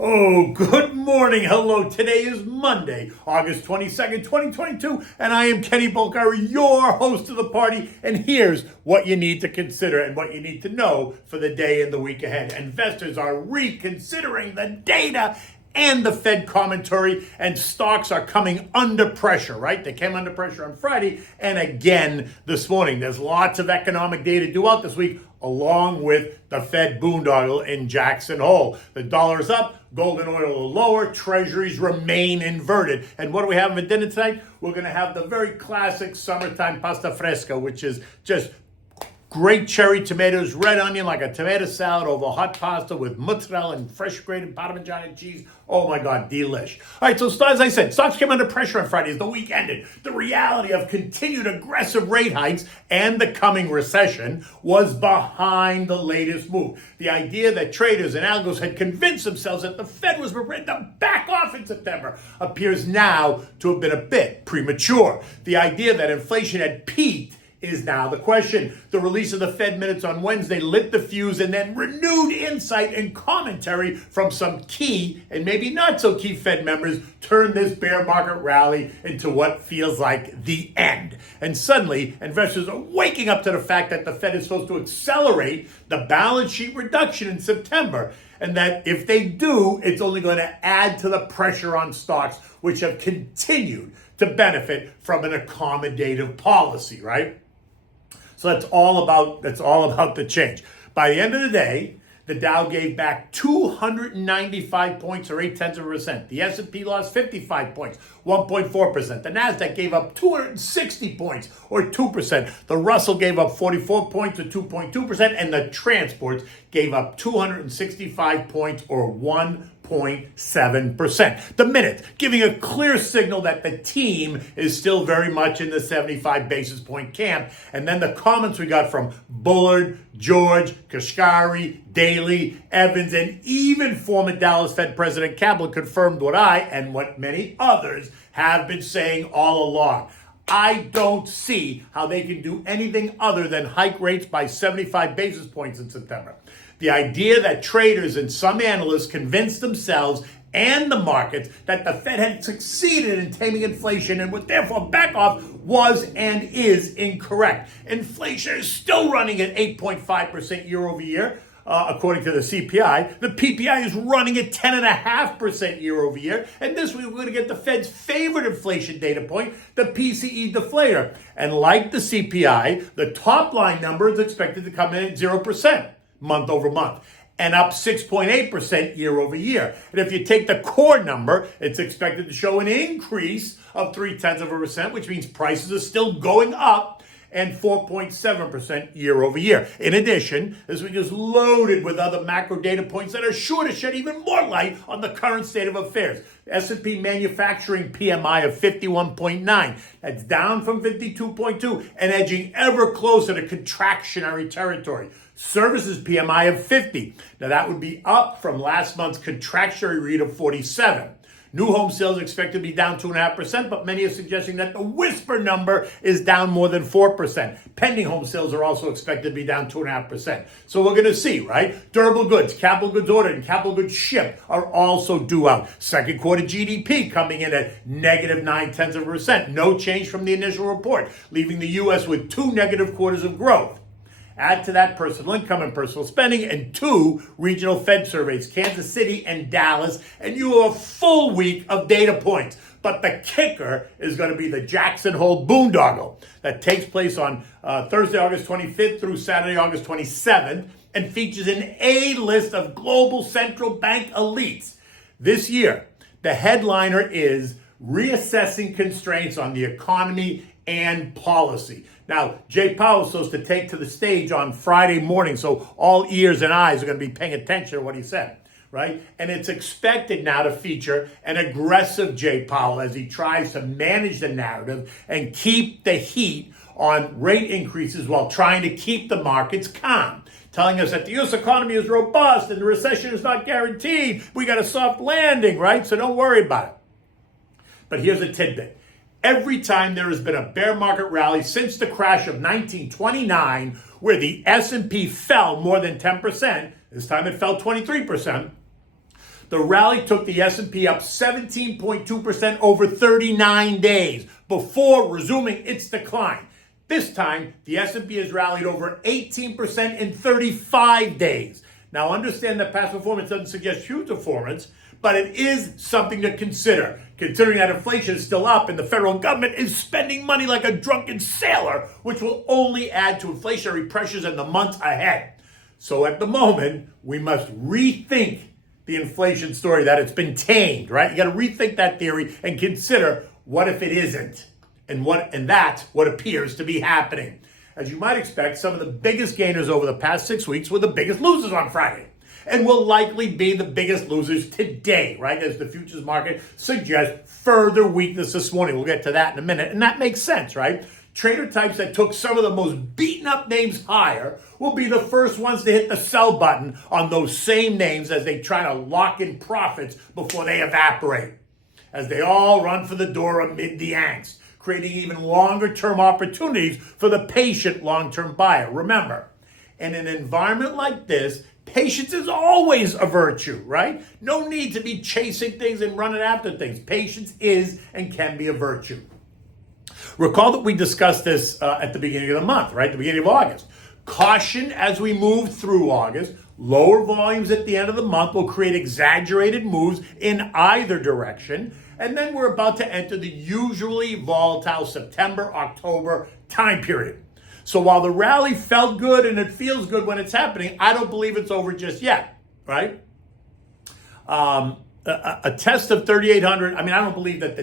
Oh, good morning. Hello. Today is Monday, August 22nd, 2022, and I am Kenny Bulgar, your host of the party. And here's what you need to consider and what you need to know for the day and the week ahead. Investors are reconsidering the data and the Fed commentary, and stocks are coming under pressure, right? They came under pressure on Friday and again this morning. There's lots of economic data due out this week, along with the Fed boondoggle in Jackson Hole. The dollar is up, gold and oil are lower, treasuries remain inverted. And what do we have for dinner tonight? We're going to have the very classic summertime pasta fresca, which is just great cherry tomatoes, red onion, like a tomato salad over hot pasta with mozzarella and fresh grated Parmesan cheese. Oh my God, delish. All right, so as I said, stocks came under pressure on Friday as the week ended. The reality of continued aggressive rate hikes and the coming recession was behind the latest move. The idea that traders and algos had convinced themselves that the Fed was prepared to back off in September appears now to have been a bit premature. The idea that inflation had peaked is now the question. The release of the Fed minutes on Wednesday lit the fuse, and then renewed insight and commentary from some key and maybe not so key Fed members turned this bear market rally into what feels like the end. And suddenly, investors are waking up to the fact that the Fed is supposed to accelerate the balance sheet reduction in September, and that if they do, it's only going to add to the pressure on stocks, which have continued to benefit from an accommodative policy, right? So that's all about the change. By the end of the day, the Dow gave back 295 points, or 0.8%. The S&P lost 55 points, 1.4%. The Nasdaq gave up 260 points, or 2%. The Russell gave up 44 points, or 2.2%, and the transports gave up 265 points, or 1.7%. The minute, giving a clear signal that the team is still very much in the 75 basis point camp. And then the comments we got from Bullard, George, Kashkari, Daly, Evans, and even former Dallas Fed President Kaplan confirmed what I and what many others have been saying all along. I don't see how they can do anything other than hike rates by 75 basis points in September. The idea that traders and some analysts convinced themselves and the markets that the Fed had succeeded in taming inflation and would therefore back off was and is incorrect. Inflation is still running at 8.5% year over year. According to the CPI, the PPI is running at 10.5% year over year. And this week we're going to get the Fed's favorite inflation data point, the PCE deflator. And like the CPI, the top line number is expected to come in at 0% month over month, and up 6.8% year over year. And if you take the core number, it's expected to show an increase of 0.3%, which means prices are still going up, and 4.7% year over year. In addition, this week is loaded with other macro data points that are sure to shed even more light on the current state of affairs. S&P manufacturing PMI of 51.9. That's down from 52.2 and edging ever closer to contractionary territory. Services PMI of 50. Now that would be up from last month's contractionary read of 47. New home sales expected to be down 2.5%, but many are suggesting that the whisper number is down more than 4%. Pending home sales are also expected to be down 2.5%. So we're going to see, right? Durable goods, capital goods ordered, and capital goods shipped are also due out. Second quarter GDP coming in at negative 0.9%. No change from the initial report, leaving the U.S. with 2 negative quarters of growth. Add to that personal income and personal spending and 2 regional Fed surveys, Kansas City and Dallas, and you have a full week of data points. But the kicker is going to be the Jackson Hole boondoggle that takes place on Thursday, August 25th through Saturday, August 27th, and features an A-list of global central bank elites. This year, the headliner is reassessing constraints on the economy and policy. Now, Jay Powell is supposed to take to the stage on Friday morning, so all ears and eyes are going to be paying attention to what he said, right? And it's expected now to feature an aggressive Jay Powell as he tries to manage the narrative and keep the heat on rate increases while trying to keep the markets calm, telling us that the U.S. economy is robust and the recession is not guaranteed. We got a soft landing, right? So don't worry about it. But here's a tidbit. Every time there has been a bear market rally since the crash of 1929, where the S&P fell more than 10%, this time it fell 23%, The rally took the S&P up 17.2% over 39 days before resuming its decline. This time, the S&P has rallied over 18% in 35 days. Now, understand that past performance doesn't suggest huge performance, but it is something to consider, considering that inflation is still up and the federal government is spending money like a drunken sailor, which will only add to inflationary pressures in the months ahead. So at the moment, we must rethink the inflation story, that it's been tamed, right? You got to rethink that theory and consider what if it isn't, and that's what appears to be happening. As you might expect, some of the biggest gainers over the past 6 weeks were the biggest losers on Friday, and will likely be the biggest losers today, right? As the futures market suggests further weakness this morning. We'll get to that in a minute, and that makes sense, right? Trader types that took some of the most beaten up names higher will be the first ones to hit the sell button on those same names as they try to lock in profits before they evaporate, as they all run for the door amid the angst, creating even longer term opportunities for the patient long-term buyer. Remember, in an environment like this, patience is always a virtue, right? No need to be chasing things and running after things. Patience is and can be a virtue. Recall that we discussed this at the beginning of the month, right? The beginning of August. Caution as we move through August. Lower volumes at the end of the month will create exaggerated moves in either direction. And then we're about to enter the usually volatile September, October time period. So while the rally felt good and it feels good when it's happening, I don't believe it's over just yet, right? A test of 3,800. I mean, I don't believe that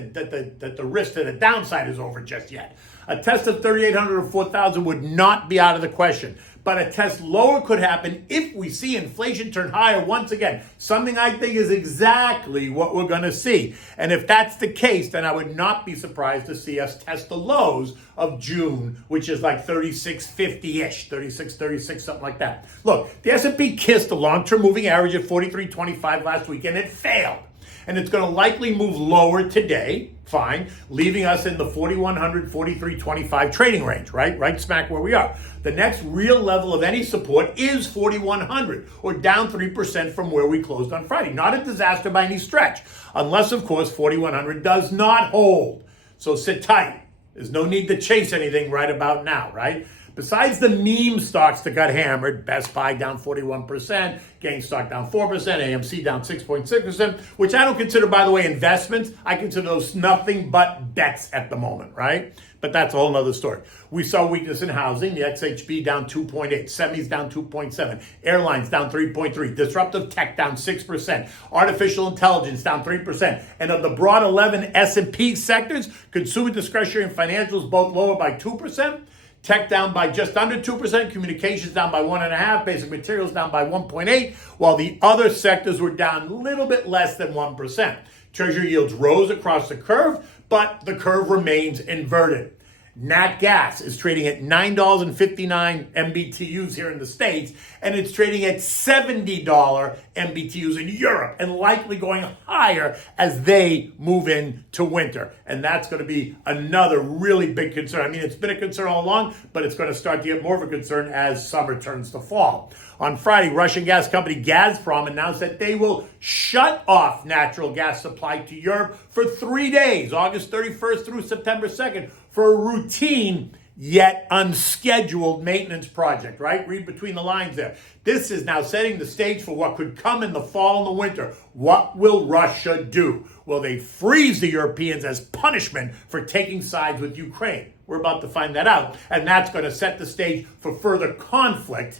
the risk to the downside is over just yet. A test of 3,800 or 4,000 would not be out of the question. But a test lower could happen if we see inflation turn higher once again. Something I think is exactly what we're going to see. And if that's the case, then I would not be surprised to see us test the lows of June, which is like 36.50-ish, 36, something like that. Look, the S&P kissed the long-term moving average at 43.25 last week, and it failed. And it's going to likely move lower today, fine, leaving us in the 4,100, 43.25 trading range, right? Right smack where we are. The next real level of any support is 4,100, or down 3% from where we closed on Friday. Not a disaster by any stretch, unless, of course, 4,100 does not hold. So sit tight. There's no need to chase anything right about now, right? Besides the meme stocks that got hammered, Best Buy down 41%, GameStop down 4%, AMC down 6.6%, which I don't consider, by the way, investments. I consider those nothing but bets at the moment, right? But that's a whole nother story. We saw weakness in housing, the XHB down 2.8, semis down 2.7, airlines down 3.3, disruptive tech down 6%, artificial intelligence down 3%, and of the broad 11 S&P sectors, consumer discretionary and financials both lower by 2%, tech down by just under 2%, communications down by 1.5%, basic materials down by 1.8%, while the other sectors were down a little bit less than 1%. Treasury yields rose across the curve, but the curve remains inverted. Nat gas is trading at $9.59 MBTUs here in the States, and it's trading at $70 MBTUs in Europe, and likely going higher as they move into winter. And that's going to be another really big concern. I mean, it's been a concern all along, but it's going to start to get more of a concern as summer turns to fall. On Friday, Russian gas company Gazprom announced that they will shut off natural gas supply to Europe for 3 days, August 31st through September 2nd, for a routine yet unscheduled maintenance project, right? Read between the lines there. This is now setting the stage for what could come in the fall and the winter. What will Russia do? Will they freeze the Europeans as punishment for taking sides with Ukraine? We're about to find that out. And that's going to set the stage for further conflict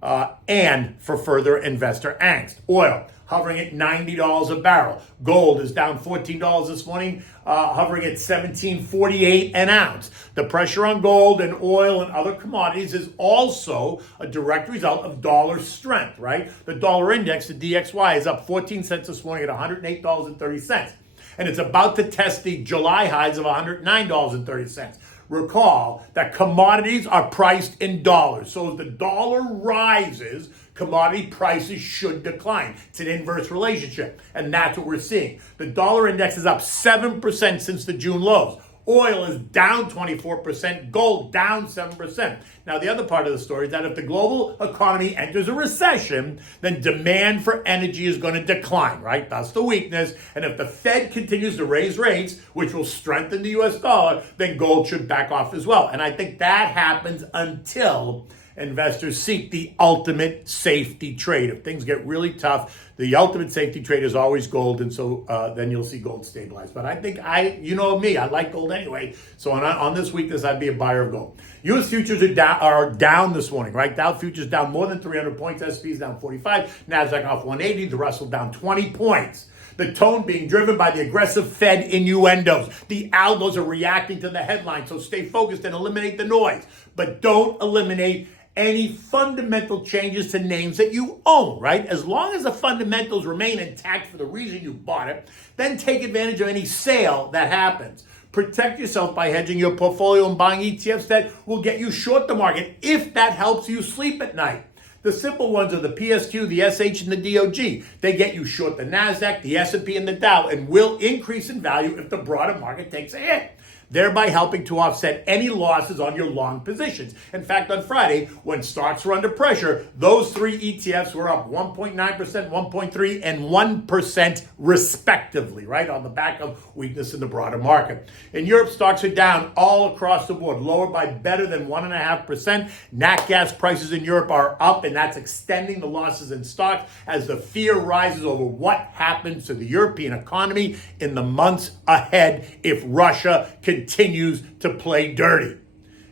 and for further investor angst. Oil hovering at $90 a barrel. Gold is down $14 this morning, hovering at $17.48 an ounce. The pressure on gold and oil and other commodities is also a direct result of dollar strength, right? The dollar index, the DXY, is up 14 cents this morning at $108.30. And it's about to test the July highs of $109.30. Recall that commodities are priced in dollars. So as the dollar rises, commodity prices should decline. It's an inverse relationship. And that's what we're seeing. The dollar index is up 7% since the June lows. Oil is down 24%, gold down 7%. Now, the other part of the story is that if the global economy enters a recession, then demand for energy is going to decline, right? That's the weakness. And if the Fed continues to raise rates, which will strengthen the US dollar, then gold should back off as well. And I think that happens until investors seek the ultimate safety trade. If things get really tough, the ultimate safety trade is always gold, and so then you'll see gold stabilize. But I think you know me, I like gold anyway. So on this weakness, I'd be a buyer of gold. U.S. futures are down this morning, right? Dow futures down more than 300 points. S&P's down 45. Nasdaq off 180. The Russell down 20 points. The tone being driven by the aggressive Fed innuendos. The algos are reacting to the headlines, so stay focused and eliminate the noise. But don't eliminate any fundamental changes to names that you own, right? As long as the fundamentals remain intact for the reason you bought it, then take advantage of any sale that happens. Protect yourself by hedging your portfolio and buying ETFs that will get you short the market if that helps you sleep at night. The simple ones are the PSQ, the SH, and the DOG. They get you short the NASDAQ, the S&P, and the Dow, and will increase in value if the broader market takes a hit, thereby helping to offset any losses on your long positions. In fact, on Friday, when stocks were under pressure, those three ETFs were up 1.9%, 1.3%, and 1% respectively, right, on the back of weakness in the broader market. In Europe, stocks are down all across the board, lower by better than 1.5%. Nat gas prices in Europe are up, and that's extending the losses in stocks as the fear rises over what happens to the European economy in the months ahead if Russia continues to play dirty.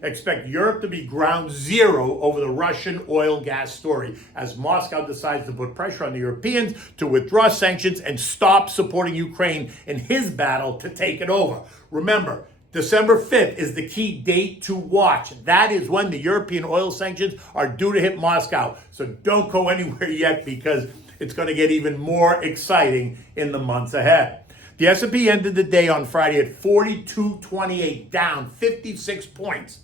Expect Europe to be ground zero over the Russian oil gas story as Moscow decides to put pressure on the Europeans to withdraw sanctions and stop supporting Ukraine in his battle to take it over. Remember, December 5th is the key date to watch. That is when the European oil sanctions are due to hit Moscow. So don't go anywhere yet because it's going to get even more exciting in the months ahead. The S&P ended the day on Friday at 4228, down 56 points,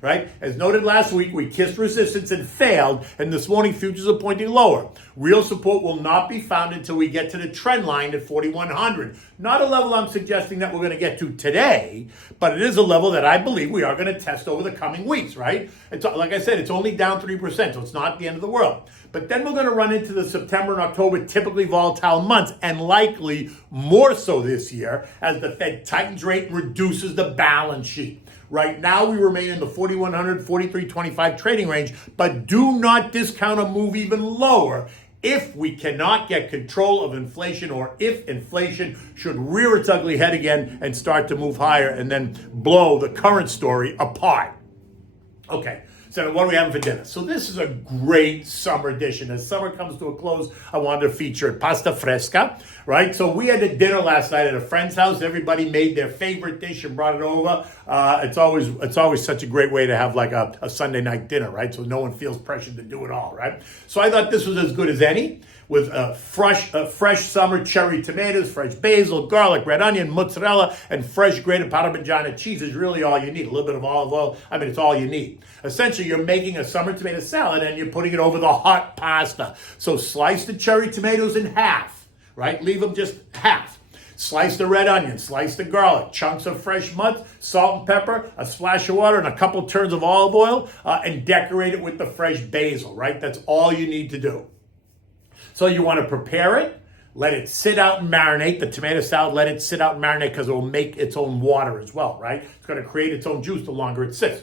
right? As noted last week, we kissed resistance and failed, and this morning futures are pointing lower. Real support will not be found until we get to the trend line at 4100. Not a level I'm suggesting that we're going to get to today, but it is a level that I believe we are going to test over the coming weeks, right? It's, like I said, it's only down 3%, so it's not the end of the world. But then we're going to run into the September and October typically volatile months, and likely more so this year as the Fed tightens rate and reduces the balance sheet. Right now, we remain in the 4,100, 4,325 trading range, but do not discount a move even lower if we cannot get control of inflation, or if inflation should rear its ugly head again and start to move higher and then blow the current story apart. Okay. So what are we having for dinner? So this is a great summer edition. As summer comes to a close, I wanted to feature Pasta Fresca, right? So we had a dinner last night at a friend's house. Everybody made their favorite dish and brought it over. It's always such a great way to have like a Sunday night dinner, right? So no one feels pressured to do it all, right? So I thought this was as good as any, with fresh summer cherry tomatoes, fresh basil, garlic, red onion, mozzarella, and fresh grated Parmigiana cheese is really all you need. A little bit of olive oil. I mean, it's all you need. Essentially, you're making a summer tomato salad and you're putting it over the hot pasta. So slice the cherry tomatoes in half, right? Leave them just half. Slice the red onion, slice the garlic, chunks of fresh mustard, salt and pepper, a splash of water, and a couple turns of olive oil, and decorate it with the fresh basil, right? That's all you need to do. So you want to prepare it, let it sit out and marinate. The tomato salad, let it sit out and marinate because it will make its own water as well, right? It's going to create its own juice the longer it sits.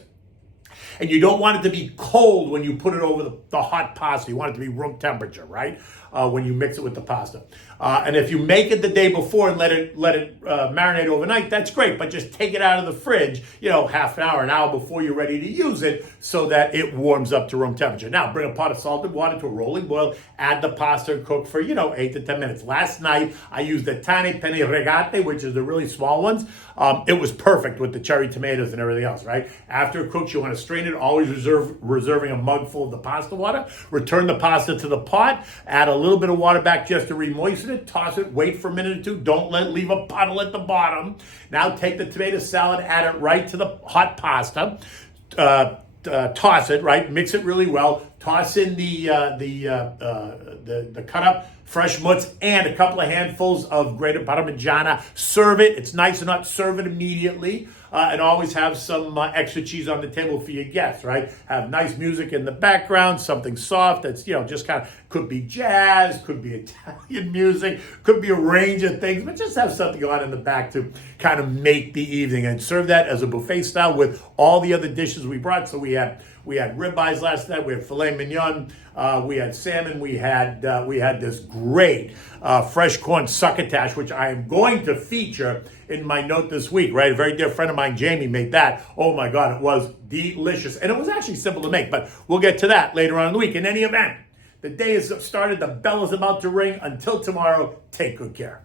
And you don't want it to be cold when you put it over the hot pasta. You want it to be room temperature, right? When you mix it with the pasta. And if you make it the day before and let it marinate overnight, that's great. But just take it out of the fridge, half an hour before you're ready to use it so that it warms up to room temperature. Now, bring a pot of salted water to a rolling boil, add the pasta and cook for, 8 to 10 minutes. Last night, I used the tane penne regate, which is the really small ones. It was perfect with the cherry tomatoes and everything else, right? After it cooks, you want to strain it, always reserving a mug full of the pasta water. Return the pasta to the pot, add a little bit of water back just to re-moisten it, toss it, wait for a minute or two, don't leave a puddle at the bottom. Now take the tomato salad, add it right to the hot pasta, toss it, right, mix it really well, toss in the cut up fresh mutz and a couple of handfuls of grated Parmigiana. Serve it. It's nice to not serve it immediately. and always have some extra cheese on the table for your guests, right? Have nice music in the background, something soft that's, just kind of, could be jazz, could be Italian music, could be a range of things, but just have something on in the back to kind of make the evening, and serve that as a buffet style with all the other dishes we brought. So we had ribeyes last night, we had filet mignon, we had salmon, we had this great fresh corn succotash, which I am going to feature in my note this week, right? A very dear friend of mine, Jamie, made that. Oh my God, it was delicious. And it was actually simple to make, but we'll get to that later on in the week. In any event, the day has started, the bell is about to ring. Until tomorrow, take good care.